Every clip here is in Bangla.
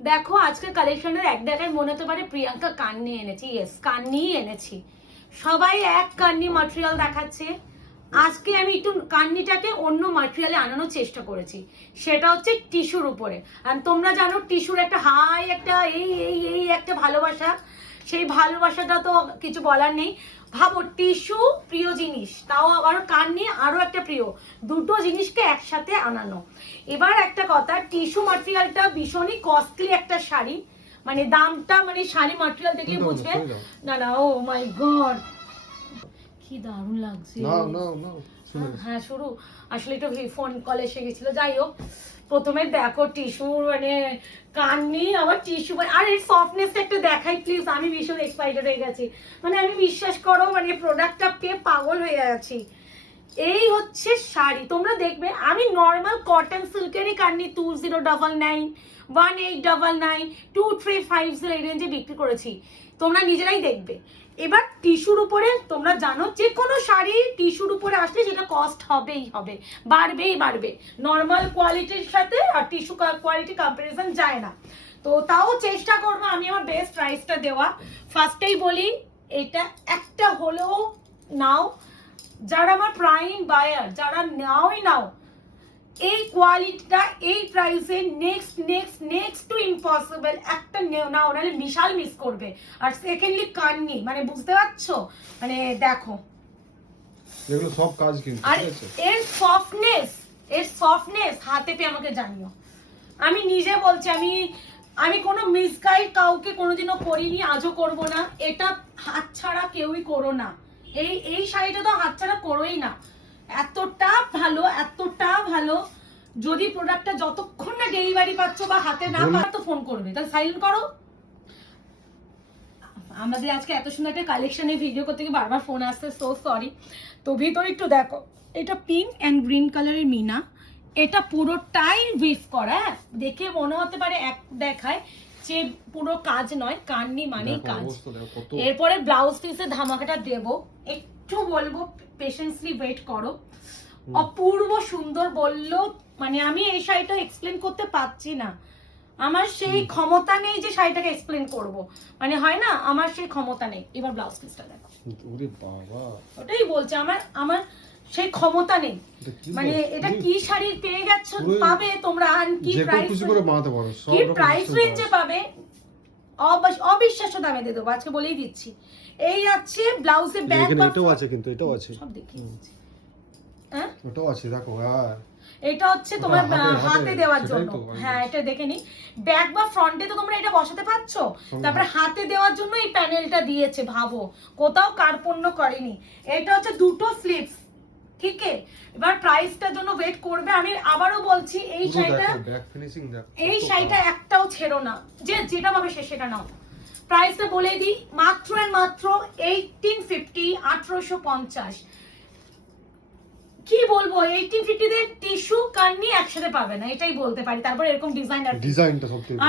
দেখো আজকে কালেকশনের এক দেখায় মনে হতে পারে প্রিয়াঙ্কা কান্নি এনেছি। ইয়েস, কান্নিই এনেছি। সবাই এক কান্নি ম্যাটেরিয়াল দেখাচ্ছে, আজকে আমি একটু কান্নিটাকে অন্য ম্যাটেরিয়ালে আনানোর চেষ্টা করেছি। সেটা হচ্ছে টিস্যুর উপরে। আর তোমরা জানো টিস্যুর একটা হাই একটা এই একটা ভালোবাসা, সেই ভালোবাসাটা তো কিছু বলার নেই। ভাবো টিস্যু প্রিয় জিনিস, তাও আবার কান্নি আরো একটা প্রিয়, দুটো জিনিসকে একসাথে আনানো। এবার একটা কথা, টিস্যু ম্যাটেরিয়ালটা ভীষণই কস্টলি একটা শাড়ি, মানে দামটা মানে শাড়ি ম্যাটেরিয়াল দেখলে বুঝবে না। না, ও মাই গড কি দারুণ লাগছে। হ্যাঁ শুরু, আসলে একটু ফোন কল এসে গেছিল। যাই হোক, প্রথমে দেখো টিস্যু মানে কান্নি, আবার টিস্যু আর এর সফটনেসটা একটু দেখাই প্লিজ। আমি ভীষণ এক্সাইটেড হয়ে গেছি, মানে আমি বিশ্বাস করো মানে প্রোডাক্টটা পেয়ে পাগল হয়ে গেছি। এই হচ্ছে শাড়ি, তোমরা দেখবে আমি নর্মাল কটন সিল্কেরই কান্নি 2099, 1899, 2350 এই রেঞ্জে বিক্রি করেছি, তোমরা নিজেরাই দেখবে। এবার টিস্যুর উপরে তোমরা জানো যে কোনো শাড়ি টিস্যুর উপরে আসলে যেটা কস্ট হবেই হবে, বাড়বে। নর্মাল কোয়ালিটির সাথে আর টিস্যু কোয়ালিটি কম্পারিজন যায় না। তো তাও চেষ্টা করবো আমি আমার বেস্ট প্রাইসটা দেওয়া। ফার্স্টেই বলি, এটা একটা হলেও নাও, যারা আমার প্রাইম বায়ার, যারা নাও এই কোয়ালিটিটা এই প্রাইসে নেক্সট টু ইম্পসিবল একটা নাও, নাহলে বিশাল মিস করবে। আর সেকেন্ডলি কান্নি, মানে বুঝতে পারছো, মানে দেখো এগুলো সব কাজ কিন্তু আর এর সফটনেস হাতে পেয়ে আমাকে জানিও। আমি নিজে বলছি, আমি কোনো মিসগাইড কাউকে কোনোদিনও করিনি, আজও করব না। এটা হাতছাড়া কেউই করো না, এই শাড়িটা তো হাতছাড়া করোই না। এতটা ভালো। যদি প্রোডাক্টটা যতক্ষণ না ডেলিভারি পাচ্ছ বা হাতে না পাচ্ছ তো ফোন করবে, তাহলে সাইলেন্ট করো। আমাদের আজকে এত সুন্দর একটা কালেকশনে ভিডিও করতে গিয়ে বারবার ফোন আসছে, সো সরি। তো ভিতরে একটু দেখো, এটা পিঙ্ক অ্যান্ড গ্রিন কালারের মিনা, এটা পুরোটাই উইভ করা। দেখে মনে হতে পারে এক দেখায় যে পুরো কাজ নয়, কান্নি মানেই কাজ। এরপরে ব্লাউজ পিসে ধামাকাটা দেব, একটু বলবো পেশেন্সলি ওয়েট করো। অপূর্ব সুন্দর বললো, মানে আমি এই শাড়িটা এক্সপ্লেন করতে পারছি না, আমার সেই ক্ষমতা নেই যে শাড়িটাকে এক্সপ্লেন করব, মানে হয় না, আমার সেই ক্ষমতা নেই। এবার ব্লাউজ পিসটা দেখো, ওরে বাবা, ওটাই বলছে আমার সেই ক্ষমতা নেই। মানে এটা কি শাড়ি পেয়ে গেছো, পাবে তোমরা, আর কি প্রাইস রেঞ্জে পাবে, অবিশ্বাস্য দামে দিয়ে দেবো আজকে, বলেই দিচ্ছি। এই আছে ব্লাউজে ব্যাক, এটাও আছে কিন্তু এটাও আছে, সব দেখিয়ে দিচ্ছি। হ্যাঁ এটাও আছে দেখো। হ্যাঁ এটা হচ্ছে তোমার হাতে দেওয়ার জন্য। হ্যাঁ এটা দেখে নি, ব্যাক বা ফ্রন্টে তো তোমরা এটা বসাতে পারছো, তারপরে হাতে দেওয়ার জন্য এই প্যানেলটা দিয়েছে। ভাবো, কোথাও কার্পণ্য করেনি। এটা হচ্ছে দুটো স্লিভস, ঠিক আছে। এবার প্রাইসটার জন্য ওয়েট করবে। আমি আবারও বলছি, এই শাড়িটা একটাও ছেড়ো না, যে যেটা পাবে সেটা নাও। প্রাইসটা বলে দিই, মাত্র 1850, 1850। কি বলবো, 1850 তে টিস্যু কান্নি একসাথে পাবে না, এটাই বলতে পারি। তারপর এরকম ডিজাইনটা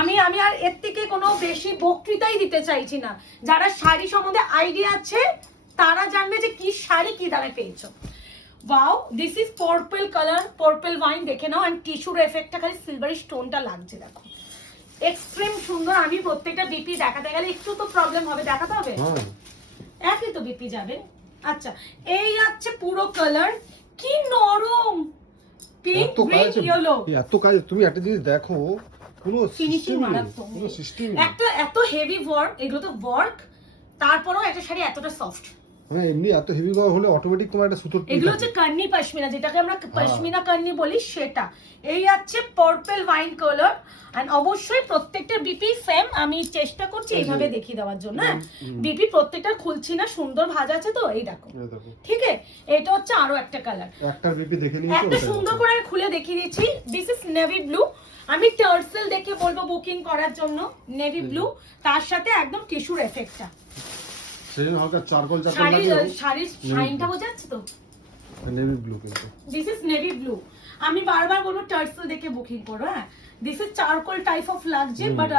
আমি আর এর থেকে কোনো বেশি বক্তৃতাই দিতে চাইছি না। যারা শাড়ি সম্বন্ধে আইডিয়া আছে তারা জানবে যে কি শাড়ি কি দামে পেয়েছো। Wow, this is purple colour, purple wine, দেখে নাও। এন্ড টিস্যুর এফেক্টটা খালি সিলভারি স্টোনটা লাগছে, দেখো এক্সট্রিম সুন্দর। আমি প্রত্যেকটা বিপি দেখাতে গেলে একটু তো প্রবলেম হবে, দেখাতে হবে, একই তো বিপি যাবে। আচ্ছা, এই আছে পুরো কালার, কি নরম, পিঙ্ক গ্রিন ইয়েলো, এত কাজ। তুমি একটা জিনিস দেখো, কোনো ফিনিশিং মারাত্মক, একটা এত হেভি ওয়ার্ক, এগুলো তো ওয়ার্ক, তারপরেও একটা শাড়ি এতটা সফট। মানে এমনি এত হেভি হলে অটোমেটিক তোমার একটা সুতোর, এগুলো হচ্ছে কান্নি পশমিনা, যেটাকে আমরা পশমিনা কান্নি বলি, সেটা। এই আছে পার্পল ওয়াইন কালার, এন্ড অবশ্যই প্রত্যেকটা বিপি সেম। আমি চেষ্টা করছি এইভাবে দেখিয়ে দেওয়ার জন্য। হ্যাঁ, বিপি প্রত্যেকটা খুলছি না, সুন্দর ভাজ আছে তো, এই দেখো, ঠিক আছে। এটা হচ্ছে আরো একটা কালার, একটা বিপি দেখে নিয়েছি, একটা সুন্দর করে খুলে দেখিয়ে দিচ্ছি। This is navy blue. আমি টার্সেল দেখে বলবো বুকিং করার জন্য, নেভি ব্লু, তার সাথে একদম টিস্যুর এফেক্টটা, শাড়ির শাইনটা বোঝা যাচ্ছে তো, নেভি ব্লু কিন্তু। This is navy blue. আমি বারবার বলবো টার্সেল দেখে বুকিং করো। হ্যাঁ, this is charcoal type of লাগছে, বাট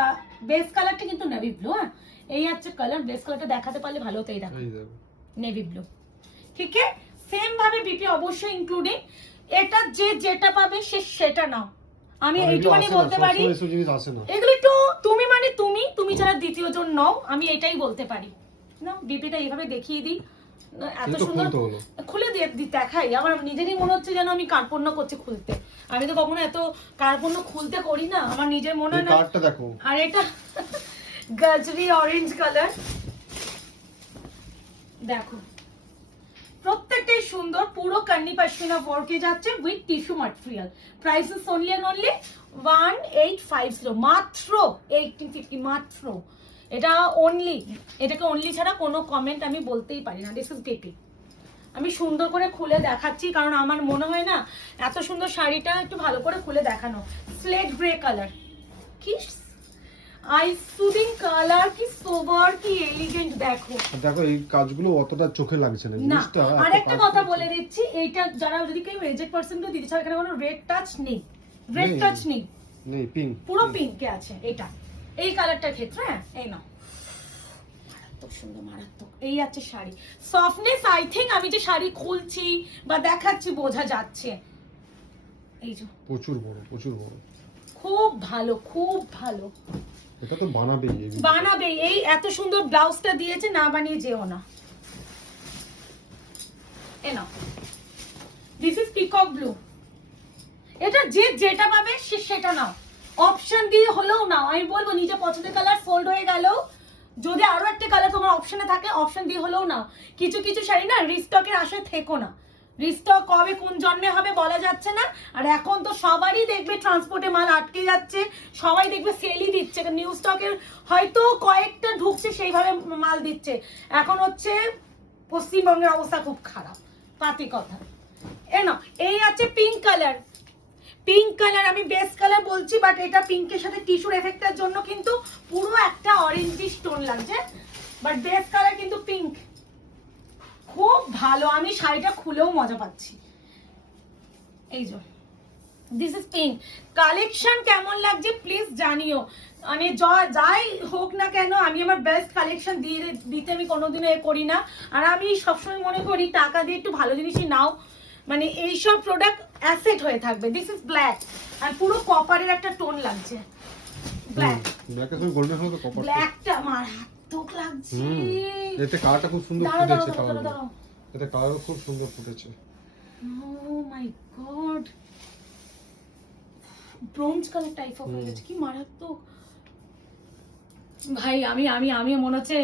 বেস কালারটা কিন্তু নেভি ব্লু। হ্যাঁ, এই হচ্ছে কালার, বেস কালারটা দেখাতে পারলে ভালো হতো। এই দেখো নেভি ব্লু, ঠিক আছে। সেম ভাবে বিপি অবশ্যই ইনক্লুডিং। এটা যে যেটা পাবে সে সেটা নাও, আমি এইটুখানি বলতে পারি। এগুলো একটু তুমি ছাড়া দ্বিতীয় জন নও, আমি এটাই বলতে পারি। না বিপিটা এইভাবে দেখিয়ে দিই, এত কিন্তু সুন্দর খুলতে হলো। খুলে দেখাই, আমার নিজেরই মনে হচ্ছে যেন আমি কার্পণ্য করছি খুলতে। আমি তো কখনো এত কার্পণ্য খুলতে করি না, আমার নিজের মনে হয় এই না। কার্ডটা দেখো। আর এটা গাজরি অরেঞ্জ কালার, দেখো প্রত্যেকটাই সুন্দর, পুরো কান্নি পশমিনা ওয়ার্কে যাচ্ছে with tissue material. Price is only and only 1850, মাত্র 1850, মাত্র। এটা অনলি, এটাকে অনলি ছাড়া কোনো কমেন্ট আমি বলতেই পারি না। This is peppy. আমি সুন্দর করে খুলে দেখাচ্ছি কারণ আমার মনে হয় না এত সুন্দর শাড়িটা একটু ভালো করে খুলে দেখানো। স্লেট গ্রে কালার, কি আই সুদিং কালার, কি সোবার, কি এলিগেন্ট। দেখো দেখো এই কাজগুলো অতটা চোখে লাগছে না না। জিনিসটা। আর একটা কথা বলে দিচ্ছি, এইটা যারা যদি কেউ এজেড পার্সনকে দিতে চায়, এখানে কোনো রেড টাচ নেই, রেড টাচ নেই, নেই, পিঙ্ক, পুরো পিঙ্কে আছে এটা, এই কালারটার ক্ষেত্রে। হ্যাঁ এই নাও, মারাত্মক সুন্দর, মারাত্মক। এই আছে শাড়ি সফটনেস, আই থিঙ্ক আমি যে শাড়ি খুলছি বা দেখাচ্ছি বোঝা যাচ্ছে। এই যে প্রচুর বড়, প্রচুর বড়, খুব ভালো, খুব ভালো। এটা তো বানাবেই, বানাবে। এই এত সুন্দর ব্লাউজটা দিয়েছে, না বানিয়ে যেও না। এ নাও, দিস ইজ পিকক ব্লু। এটা যে যেটা পাবে সে সেটা নাও, অপশন দিয়ে হলেও নাও। আমি বলবো নিজে পছন্দের কালার ফোল্ড হয়ে গেলেও যদি আরো একটা কালার তোমার অপশনে থাকে, অপশন দিয়ে হলেও নাও। কিছু কিছু শাড়ি না রিস্টকের আশায় থেকো না, রিস্টক কবে কোন জন্মে হবে বলা যাচ্ছে না। আর এখন তো সবারই দেখবে ট্রান্সপোর্টে মাল আটকে যাচ্ছে, সবাই দেখবে সেলই দিচ্ছে, নিউ স্টকের হয়তো কয়েকটা ঢুকছে সেইভাবে মাল দিচ্ছে। এখন হচ্ছে পশ্চিমবঙ্গের অবস্থা খুব খারাপ, পাতি কথা। এ না, এই আছে পিঙ্ক কালার। পিঙ্ক কালার আমি বেস্ট কালার বলছি, বাট এটা পিঙ্কের সাথে টিস্যুর এফেক্টের জন্য কিন্তু পুরো একটা অরেঞ্জিশ টোন লাগছে, বাট বেস্ট কালার কিন্তু পিঙ্ক। খুব ভালো, আমি শাড়িটা খুলেও মজা পাচ্ছি। এই যে দিস ইজ পিঙ্ক। কালেকশন কেমন লাগছে প্লিজ জানিও। মানে যাই হোক না কেন, আমি আমার বেস্ট কালেকশন দিতে আমি কোনোদিনও এ করি না। আর আমি সবসময় মনে করি টাকা দিয়ে একটু ভালো জিনিসই নাও, মানে এইসব প্রোডাক্ট অ্যাসেট হয়ে থাকবে। দিস ইজ ব্ল্যাক, আর পুরো কপারের একটা টোন লাগছে। ব্ল্যাক, ব্ল্যাকের সঙ্গে গোল্ডেন হলো তো কপার। ব্ল্যাকটা মারাত্মক লাগছে। এতে কালারটা খুব সুন্দর ফুটেছে, কালার এতে কালার খুব সুন্দর ফুটেছে। Oh my god, bronze colour type of হয়ে গেছে, কি মারাত্মক ভাই। আমি আমি আমি মনে হচ্ছে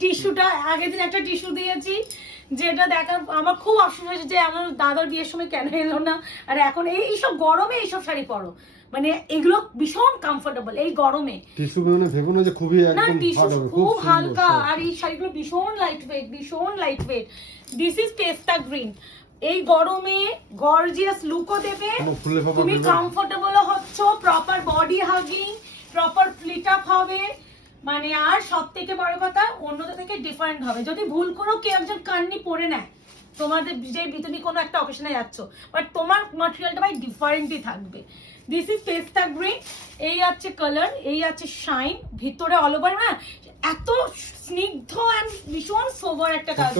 টিস্যুটা আগের দিন একটা টিস্যু দিয়েছি, যেটা দেখার আমার খুব আফসোস হয়েছে যে আমার দাদার বিয়ের সময় কেন এলো না। আর এখন এইসব গরমে এইসব শাড়ি পরো, মানে এগুলো ভীষণ কমফোর্টেবল এই গরমে। টিস্যু মানে ভেবো না যে খুবই না, একদম টিস্যু হার্ড হবে, খুব হালকা, আর এই শাড়িগুলো ভীষণ লাইট ওয়েট, ভীষণ light weight. This is pista green. এই গরমে গর্জিয়াস লুকও দেবে, তুমি কমফোর্টেবলও হচ্ছ, প্রপার বডি হাগিং, প্রপার ফ্লিট আপ হবে, মানে আর সব থেকে বড় কথা অন্যদের থেকে ডিফারেন্ট হবে। যদি ভুল করো কেউ একজন কান্নি পরে নেয় তোমাদের, যে তুমি কোনো একটা অকেশনে যাচ্ছ, বাট তোমার ম্যাটেরিয়ালটা ভাই ডিফারেন্টই থাকবে। This is pista green. এই আছে কালার, এই আছে শাইন, ভিতরে অল ওভার না এত স্নিগ্ধ এন্ড ভীষণ সোবার একটা কাজ।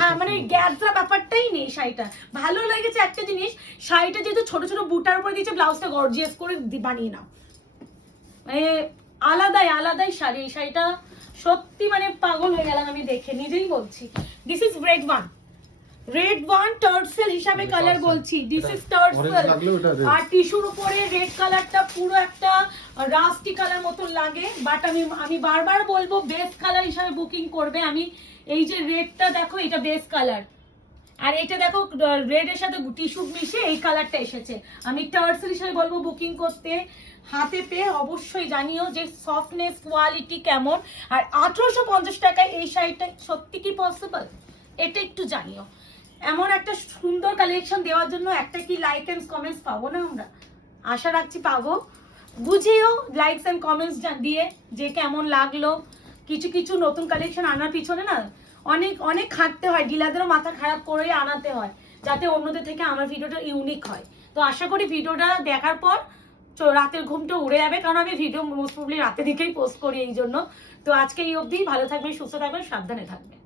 হ্যাঁ মানে গ্যাদরা ব্যাপারটাই নেই শাড়িটা। ভালো লেগেছে একটা জিনিস, শাড়িটা যেহেতু ছোট ছোট বুটার উপরে দিয়েছে, ব্লাউজটা গর্জিয়াস করে বানিয়ে নাও, মানে আলাদাই আলাদাই শাড়ি। এই শাড়িটা সত্যি মানে পাগল হয়ে গেলাম আমি দেখে, নিজেই বলছি। This is red one, red one tassel হিসাবে কালার বলছি। দিস ইজ টার্সেল, আর টিস্যুর উপরে রেড কালারটা পুরো একটা রাস্টি কালার মতন লাগে, বাট আমি বারবার বলবো বেস্ট কালার হিসাবে বুকিং করবে। আমি এই যে রেডটা দেখো, এটা বেস্ট কালার, আর এটা দেখো রেড এর সাথে টিস্যু মিশে এই কালারটা এসেছে। আমি টার্সেল হিসাবে বলবো বুকিং করতে। হাতে পেয়ে অবশ্যই জানিও যে সফটনেস কোয়ালিটি কেমন। আর 1850 টাকায় এই শাড়িটা সত্যি কি পসিবল, এটা একটু জানিও। এমন একটা সুন্দর কালেকশন দেওয়ার জন্য একটা কি লাইক এন্ড কমেন্টস পাবো না আমরা? আশা রাখছি পাবো। বুঝিও লাইকস এন্ড কমেন্টস দিয়ে যে কেমন লাগলো। কিছু কিছু নতুন কালেকশন আনার পিছনে না অনেক অনেক খাটতে হয়, ডিলারদেরও মাথা খারাপ করে আনাতে হয়, যাতে অন্যদের থেকে আমার ভিডিওটা ইউনিক হয়। তো আশা করি ভিডিওটা দেখার পর রাতের ঘুমটা উড়ে যাবে, কারণ আমি ভিডিও মোস্ট প্রবলি রাতে দিকেই পোস্ট করি এই জন্য। তো আজকে এই অবধি, ভালো থাকবেন, সুস্থ থাকবেন, সাবধানে থাকবেন।